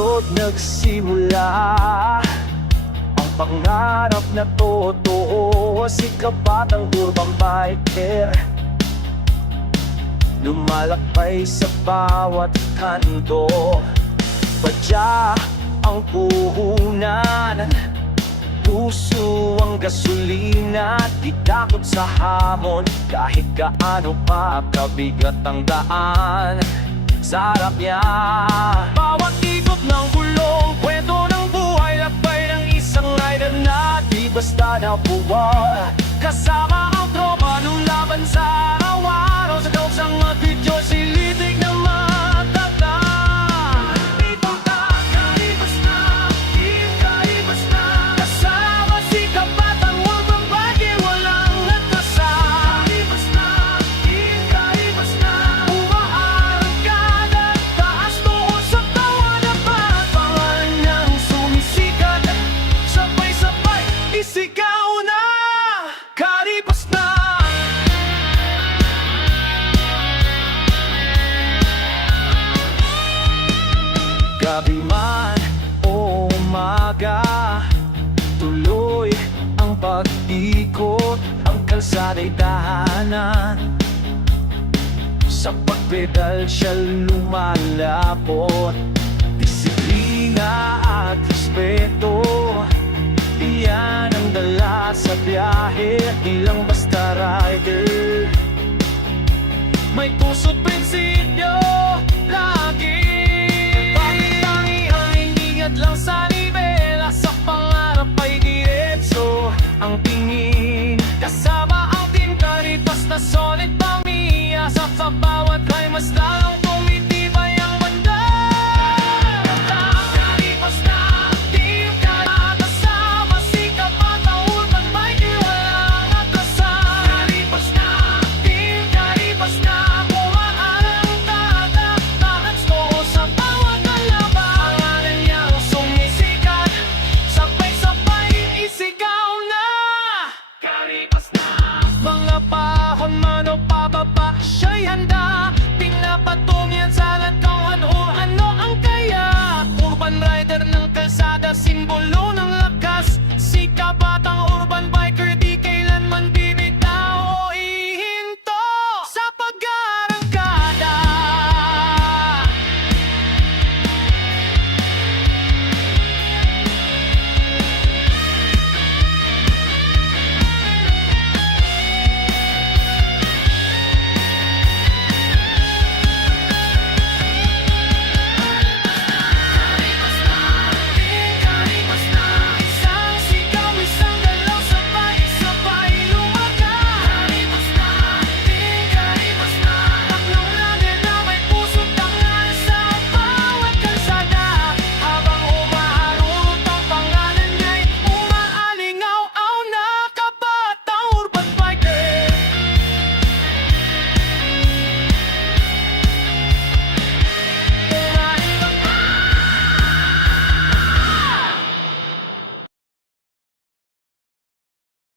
puso't nagsimula ang pangarap na totoo. Si kabatang urbang biker, lumalakbay sa bawat kanto. Padya ang puhunan, puso ang gasolina. Di takot sa hamon, kahit gaano pa kabigat ang daan. Sa harap niya, bawat ikot ng gulong, kwento ng buhay, lakbay ng isang rider na di basta nabuwal. Kasama ang tropa nung laban sa araw-araw. Sa daw sang mag-video, silitig na matata. Dito ka, kaibas na, kaibas na. Kasama si kabatang urbang biker, walang nagkasa. Kaibas na, kaibas na. Umaarangkada, taas noon sa tawa na pangalan niyang sumisikat. Sabay-sabay, isigaw na, karipas na. Gabi man o umaga, tuloy ang pag-ikot. Ang kalsada'y dahanan, sa pagpedal siya lumalapot. Disiplina at respeto, iyan ang dala sa biyahe. Di lang basta rider, may puso't prinsipyo.